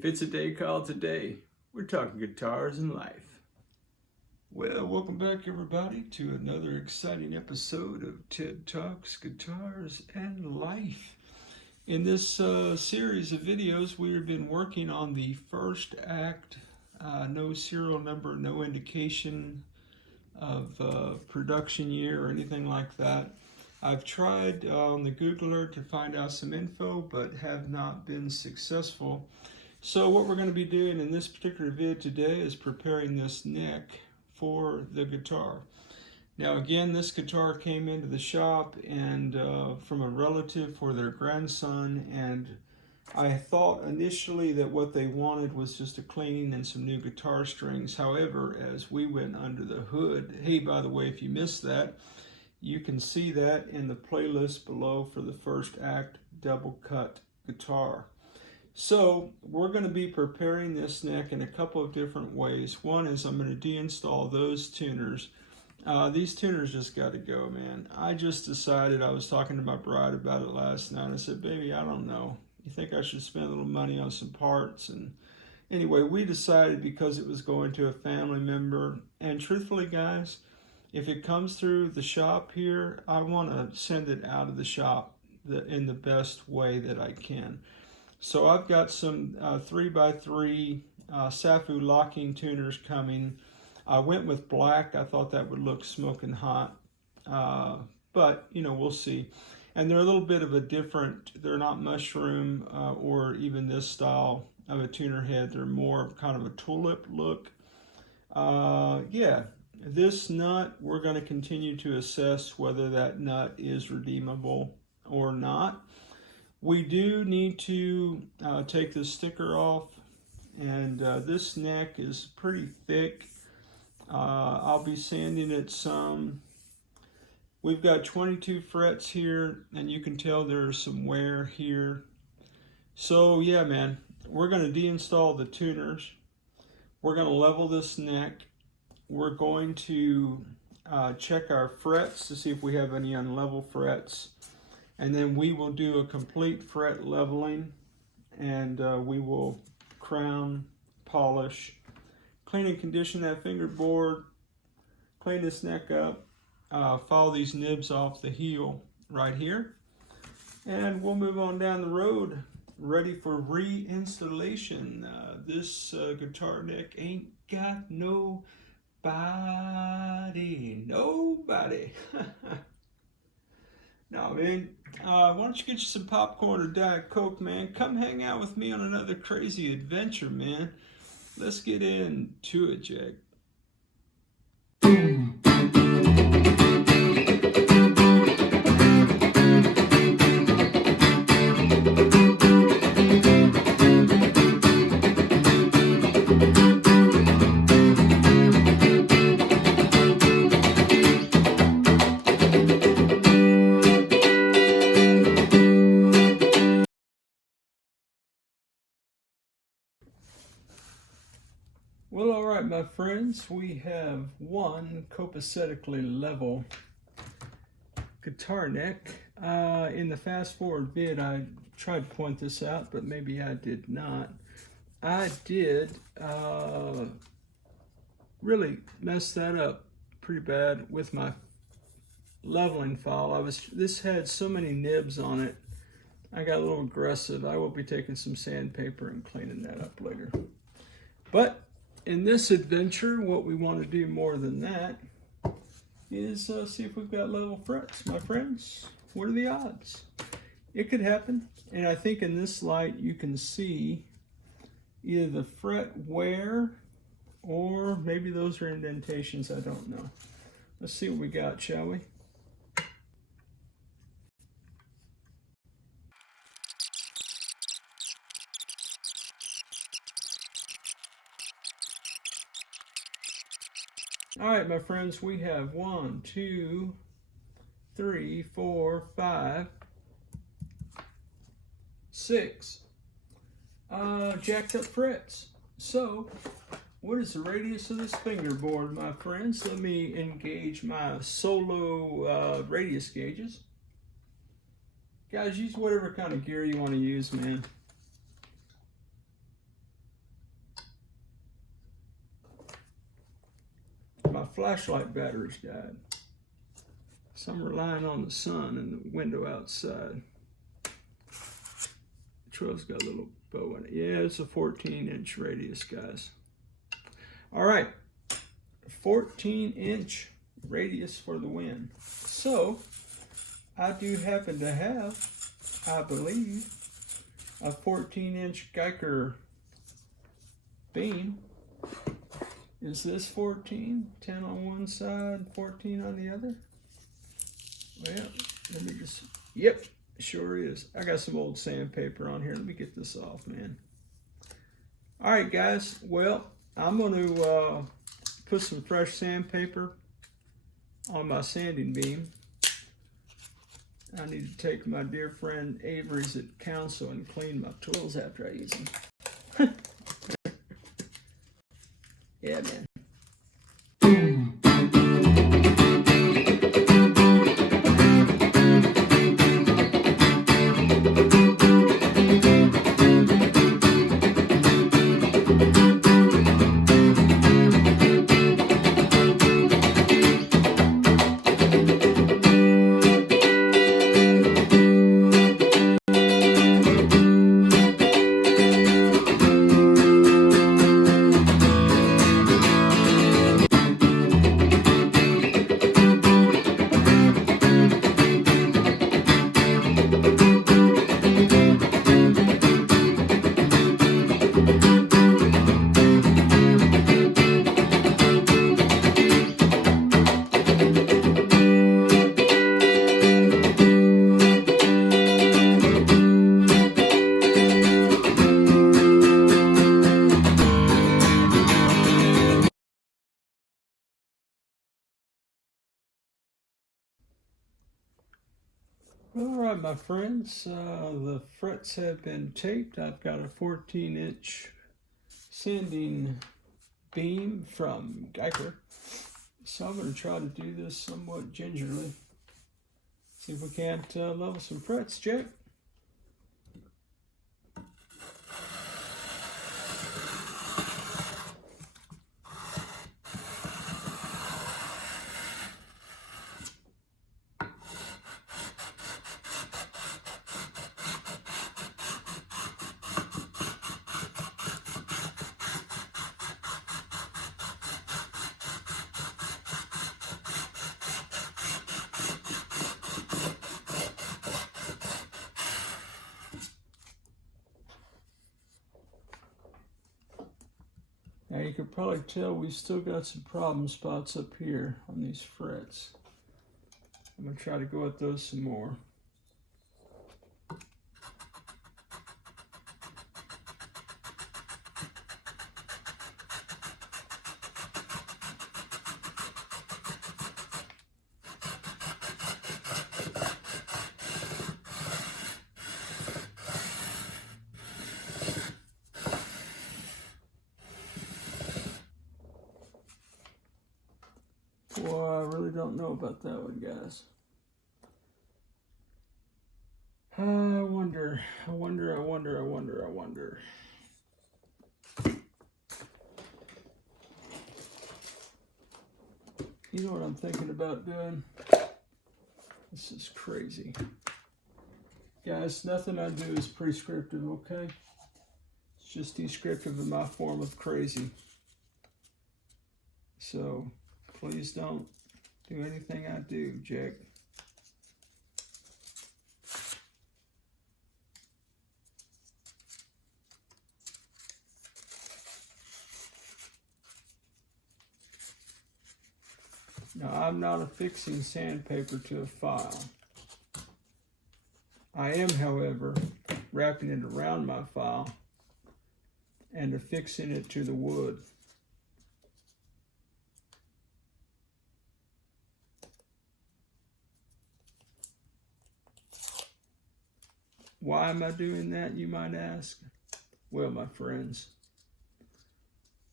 If it's a day called today, we're talking guitars and life. Well, welcome back everybody to another exciting episode of TED Talks, Guitars and Life. In this series of videos, we've been working on the FirstAct, no serial number, no indication of production year or anything like that. I've tried on the Googler to find out some info, but have not been successful. So what we're going to be doing in this particular vid today is preparing this neck for the guitar. Now again, this guitar came into the shop and from a relative for their grandson, and I thought initially that what they wanted was just a cleaning and some new guitar strings. However, as we went under the hood, hey, by the way, if you missed that, you can see that in the playlist below for the FirstAct Double Cut Guitar. So we're going to be preparing this neck in a couple of different ways. One is I'm going to deinstall those tuners. These tuners just got to go, man. I just decided, I was talking to my bride about it last night. I said, baby, I don't know. You think I should spend a little money on some parts? And anyway, we decided because it was going to a family member. And truthfully, guys, if it comes through the shop here, I want to send it out of the shop in the best way that I can. So I've got some 3x3 Safu locking tuners coming. I went with black. I thought that would look smoking hot, but you know, we'll see. And they're a little bit of a different, they're not mushroom or even this style of a tuner head. They're more of kind of a tulip look. Yeah, this nut, we're going to continue to assess whether that nut is redeemable or not. We do need to take the sticker off, and this neck is pretty thick. I'll be sanding it some. We've got 22 frets here, and you can tell there's some wear here. So yeah, man, we're going to deinstall the tuners. We're going to level this neck. We're going to check our frets to see if we have any unlevel frets. And then we will do a complete fret leveling, and we will crown, polish, clean and condition that fingerboard, clean this neck up, follow these nibs off the heel right here, and we'll move on down the road, ready for reinstallation. This guitar neck ain't got nobody. No, man, why don't you get you some popcorn or Diet Coke, man? Come hang out with me on another crazy adventure, man. Let's get into it, Jack. Well, all right, my friends, we have one copacetically level guitar neck. In the fast forward vid, I tried to point this out, but maybe I did not. I did really mess that up pretty bad with my leveling file. This had so many nibs on it. I got a little aggressive. I will be taking some sandpaper and cleaning that up later. But in this adventure, what we want to do more than that is see if we've got level frets. My friends, what are the odds? It could happen, and I think in this light you can see either the fret wear or maybe those are indentations, I don't know. Let's see what we got, shall we? All right, my friends, we have 1, 2, 3, 4, 5, 6 jacked up frets. So, what is the radius of this fingerboard, my friends? Let me engage my solo radius gauges. Guys, use whatever kind of gear you want to use, man. flashlight batteries died. So I'm relying on the sun and the window outside. 12's got a little bow in it. Yeah, it's a 14-inch radius, guys. All right, 14-inch radius for the win. So I do happen to have, I believe, a 14-inch Guyker beam. Is this 14? 10 on one side, 14 on the other? Well, let me just, yep, sure is. I got some old sandpaper on here. Let me get this off, man. All right, guys. Well, I'm going to put some fresh sandpaper on my sanding beam. I need to take my dear friend Avery's at council and clean my tools after I use them. Yeah, man. All right, my friends, the frets have been taped. I've got a 14-inch sanding beam from Guyker. So I'm going to try to do this somewhat gingerly. See if we can't level some frets, Jack. Now you can probably tell we still got some problem spots up here on these frets. I'm going to try to go at those some more. Well, I really don't know about that one, guys. I wonder. You know what I'm thinking about doing? This is crazy. Guys, nothing I do is prescriptive, okay? It's just descriptive of my form of crazy. So, please don't do anything I do, Jack. Now, I'm not affixing sandpaper to a file. I am, however, wrapping it around my file and affixing it to the wood. Why am I doing that, you might ask? Well, my friends,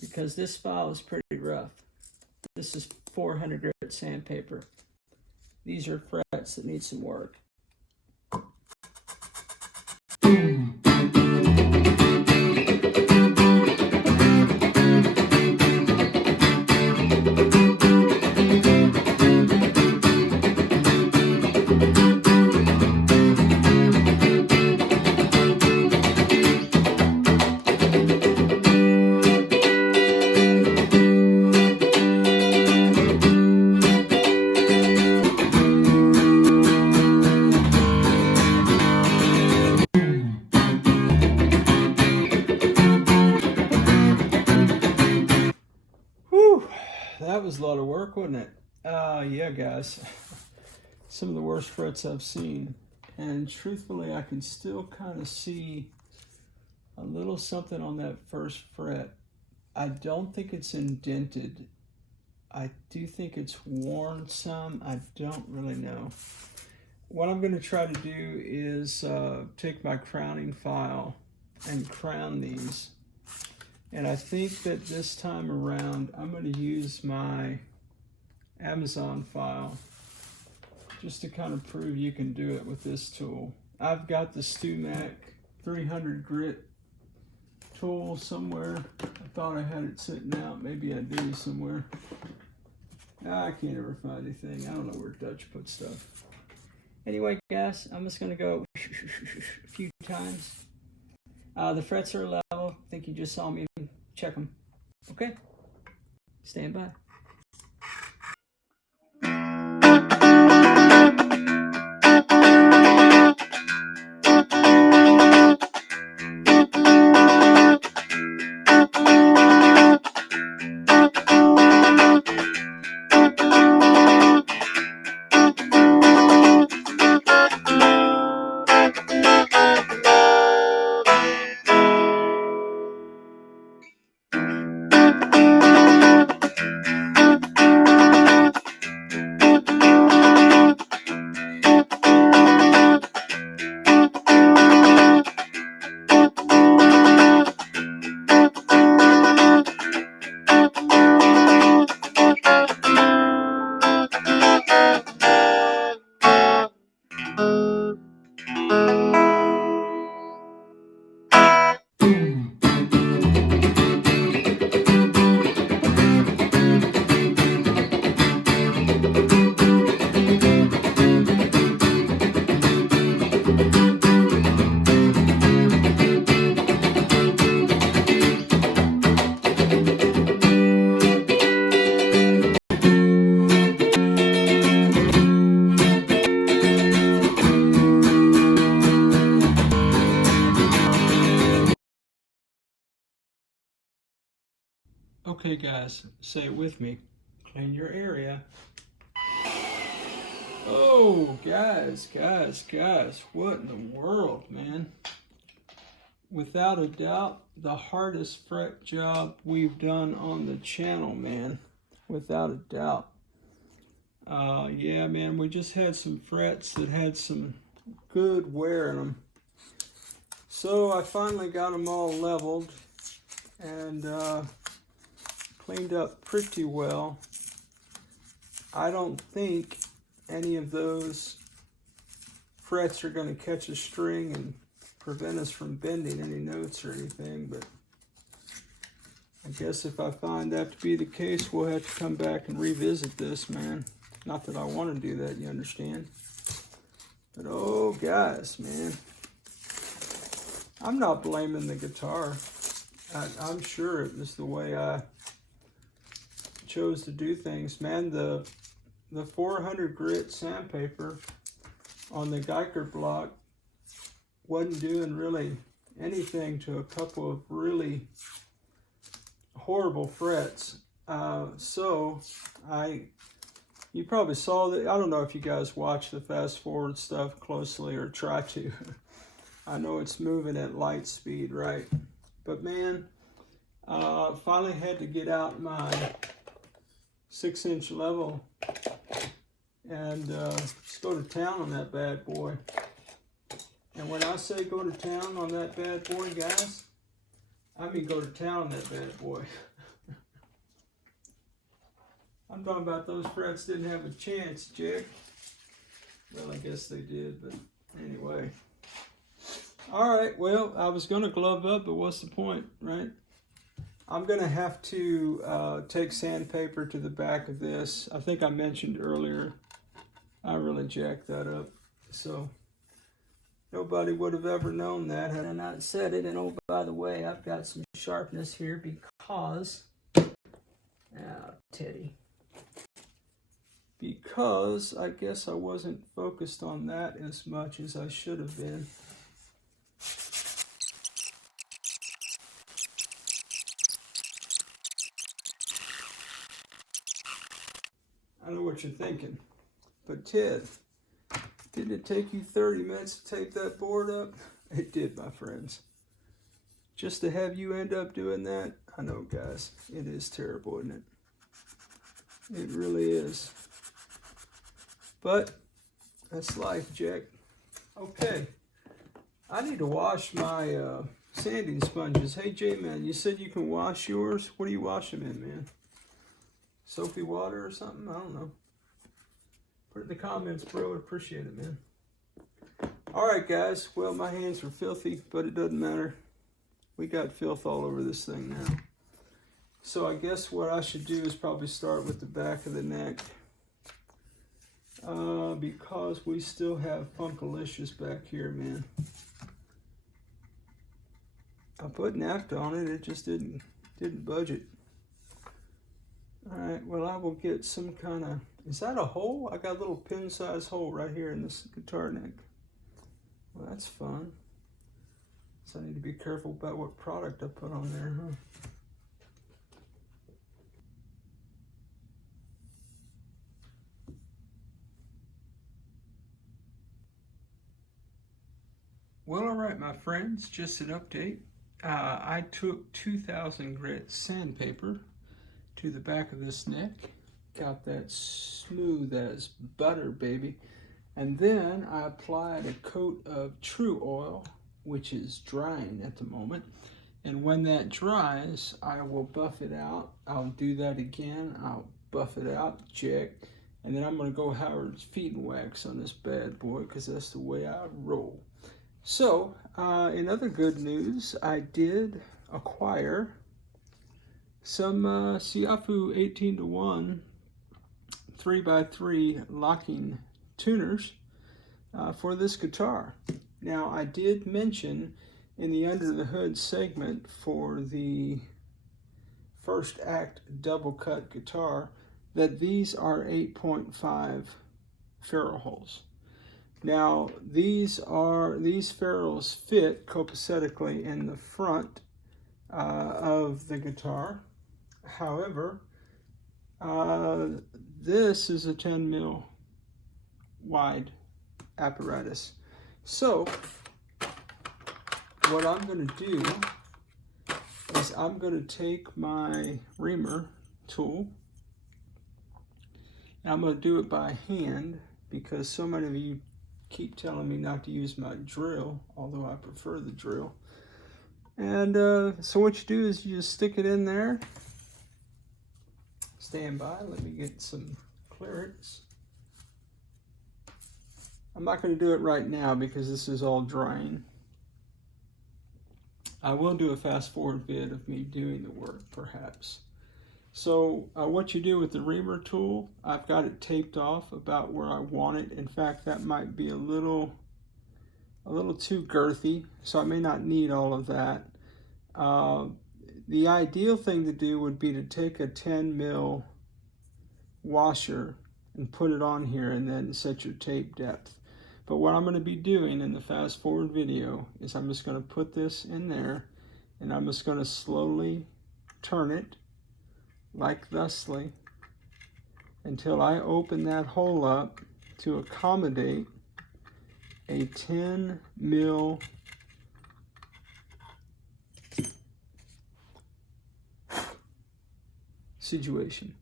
because this file is pretty rough. This is 400 grit sandpaper. These are frets that need some work. That was a lot of work, wasn't it? Yeah, guys. Some of the worst frets I've seen. And truthfully, I can still kind of see a little something on that first fret. I don't think it's indented. I do think it's worn some. I don't really know. What I'm going to try to do is take my crowning file and crown these. And I think that this time around, I'm going to use my Amazon file just to kind of prove you can do it with this tool. I've got the StewMac 300 grit tool somewhere. I thought I had it sitting out. Maybe I do somewhere. I can't ever find anything. I don't know where Dutch puts stuff. Anyway, guys, I'm just going to go a few times. The frets are level. I think you just saw me check them. Okay? Stand by. Okay, guys, say it with me. Clean your area. Oh, guys, what in the world, man? Without a doubt, the hardest fret job we've done on the channel, man. Without a doubt. Yeah, man, we just had some frets that had some good wear in them. So I finally got them all leveled and cleaned up pretty well. I don't think any of those frets are going to catch a string and prevent us from bending any notes or anything, but I guess if I find that to be the case, we'll have to come back and revisit this, man. Not that I want to do that, you understand? But oh, guys, man, I'm not blaming the guitar. I'm sure it was the way I chose to do things, man. The 400 grit sandpaper on the Guyker block wasn't doing really anything to a couple of really horrible frets. So you probably saw that. I don't know if you guys watch the fast forward stuff closely or try to. I know it's moving at light speed, right? But man, finally had to get out my 6-inch level and just go to town on that bad boy. And when I say go to town on that bad boy, guys, I mean go to town on that bad boy. I'm talking about those frets didn't have a chance, Jack. Well, I guess they did, but anyway. All right, well, I was going to glove up, but what's the point, right? I'm going to have to take sandpaper to the back of this. I think I mentioned earlier, I really jacked that up. So Nobody would have ever known that had I not said it. And oh, by the way, I've got some sharpness here because, Teddy, because I guess I wasn't focused on that as much as I should have been. I know what you're thinking, but Ted, didn't it take you 30 minutes to tape that board up? It did, my friends. Just to have you end up doing that, I know, guys, it is terrible, isn't it? It really is. But that's life, Jack. Okay, I need to wash my sanding sponges. Hey, J-Man, you said you can wash yours? What do you wash them in, man? Soapy water or something? I don't know. Put it in the comments, bro. I'd appreciate it, man. Alright, guys. Well, my hands are filthy, but it doesn't matter. We got filth all over this thing now. So I guess what I should do is probably start with the back of the neck. Because we still have Funkalicious back here, man. I put NAFTA on it. It just didn't budge it. Alright, well, I will get some kind of... Is that a hole? I got a little pin-sized hole right here in this guitar neck. Well, that's fun. So I need to be careful about what product I put on there, huh? Well, alright, my friends, just an update. I took 2000 grit sandpaper to the back of this neck. Got that smooth as butter, baby. And then I applied a coat of True Oil, which is drying at the moment. And when that dries, I will buff it out. I'll do that again. I'll buff it out, check. And then I'm going to go Howard's Feet and Wax on this bad boy because that's the way I roll. So, in other good news, I did acquire some Siafu 18-to-1 3x3 locking tuners for this guitar. Now, I did mention in the Under the Hood segment for the FirstAct Double Cut Guitar that these are 8.5 ferrule holes. Now, these ferrules fit copacetically in the front of the guitar. However, this is a 10 mil wide apparatus. So, what I'm going to do is I'm going to take my reamer tool, and I'm going to do it by hand because so many of you keep telling me not to use my drill, although I prefer the drill. And so what you do is you just stick it in there. Stand by, let me get some clearance. I'm not going to do it right now because this is all drying. I will do a fast forward vid of me doing the work, perhaps. So what you do with the reamer tool, I've got it taped off about where I want it. In fact, that might be a little too girthy, so I may not need all of that. The ideal thing to do would be to take a 10 mil washer and put it on here and then set your tape depth. But what I'm going to be doing in the fast forward video is I'm just going to put this in there and I'm just going to slowly turn it like thusly until I open that hole up to accommodate a 10 mil situation.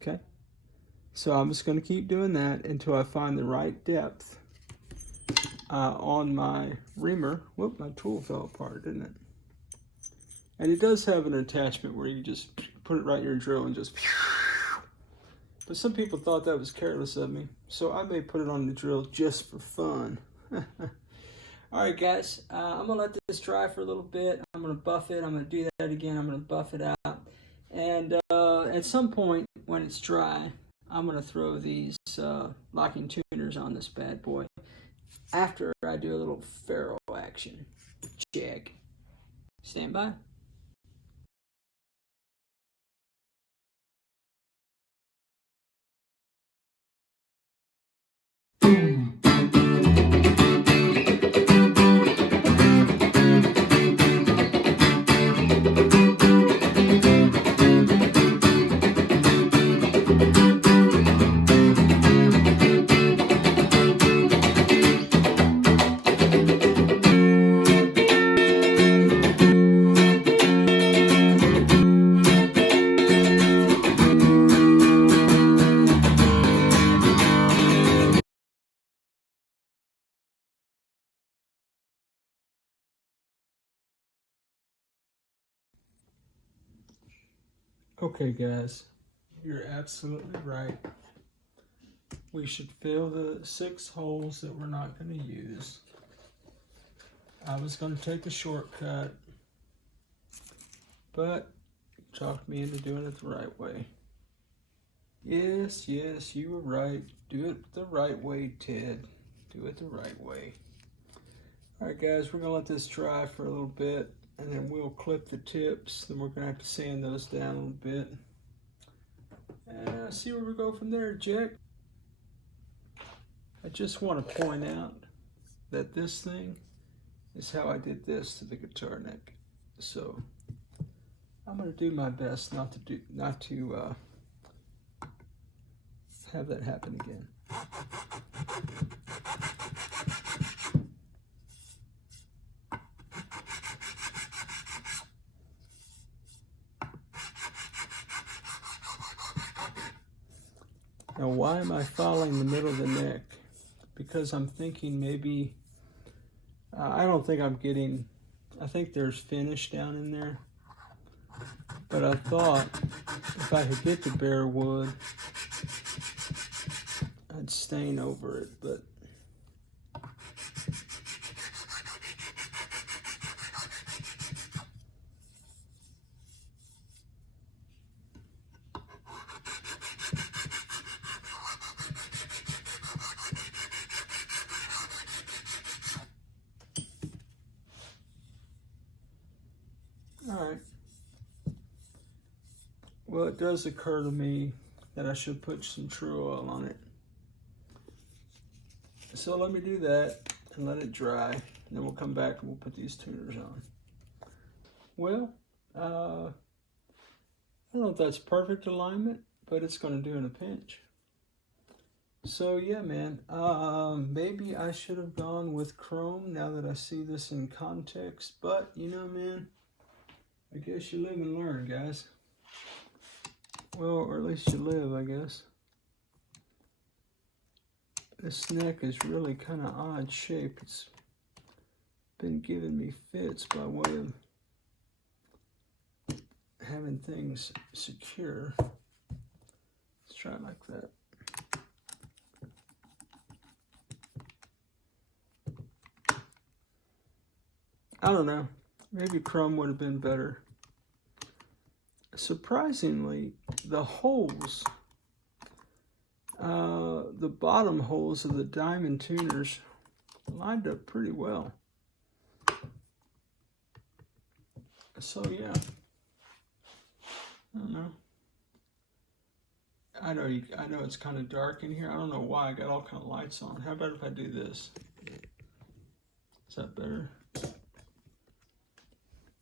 Okay, so I'm just going to keep doing that until I find the right depth on my reamer. Whoop, my tool fell apart, didn't it? And it does have an attachment where you just put it right in your drill and just... But some people thought that was careless of me, so I may put it on the drill just for fun. Alright guys, I'm going to let this dry for a little bit. I'm going to buff it. I'm going to do that again. I'm going to buff it out. And at some point when it's dry, I'm going to throw these locking tuners on this bad boy. after I do a little ferrule action. Check. Stand by. Okay guys, you're absolutely right. We should fill the 6 holes that we're not going to use. I was going to take a shortcut, but talked me into doing it the right way. Yes, you were right. Do it the right way, Ted. Do it the right way. Alright guys, we're going to let this dry for a little bit, and then we'll clip the tips. Then we're going to have to sand those down a little bit. See where we go from there, Jack. I just want to point out that this thing is how I did this to the guitar neck. So I'm going to do my best not to have that happen again. Now, why am I following the middle of the neck? Because I'm thinking maybe, I don't think I'm getting, I think there's finish down in there. But I thought if I could get the bare wood, I'd stain over it, but alright. Well, it does occur to me that I should put some True Oil on it. So let me do that and let it dry. And then we'll come back and we'll put these tuners on. Well, I don't know if that's perfect alignment, but it's going to do in a pinch. So yeah, man, maybe I should have gone with chrome now that I see this in context. But, you know, man, I guess you live and learn, guys. Well, or at least you live, I guess. This neck is really kind of odd shape. It's been giving me fits by way of having things secure. Let's try it like that. I don't know. Maybe chrome would have been better. Surprisingly, the holes, the bottom holes of the diamond tuners lined up pretty well. So yeah, I don't know. I know it's kind of dark in here. I don't know why I got all kind of lights on. How about if I do this? Is that better?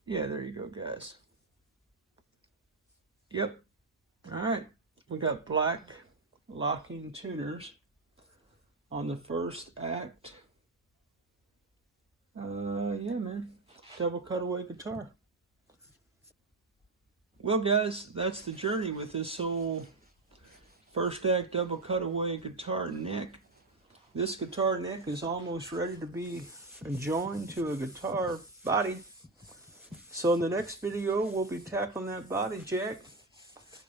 Yeah, there you go, guys. Yep. All right. We got black locking tuners on the FirstAct. Yeah, man. Double cutaway guitar. Well, guys, that's the journey with this old FirstAct double cutaway guitar neck. This guitar neck is almost ready to be joined to a guitar body. So in the next video, we'll be tackling that body jack.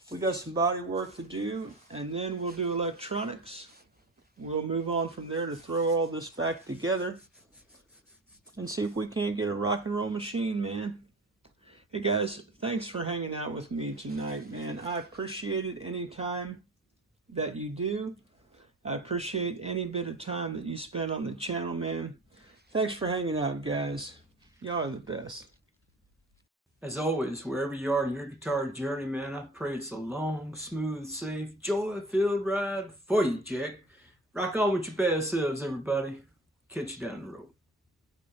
We got some body work to do, and then we'll do electronics. We'll move on from there to throw all this back together and see if we can't get a rock and roll machine, man. Hey guys, thanks for hanging out with me tonight, man. I appreciate it any time that you do. I appreciate any bit of time that you spend on the channel, man. Thanks for hanging out, guys. Y'all are the best. As always, wherever you are in your guitar journey, man, I pray it's a long, smooth, safe, joy-filled ride for you, Jack. Rock on with your best selves, everybody. Catch you down the road.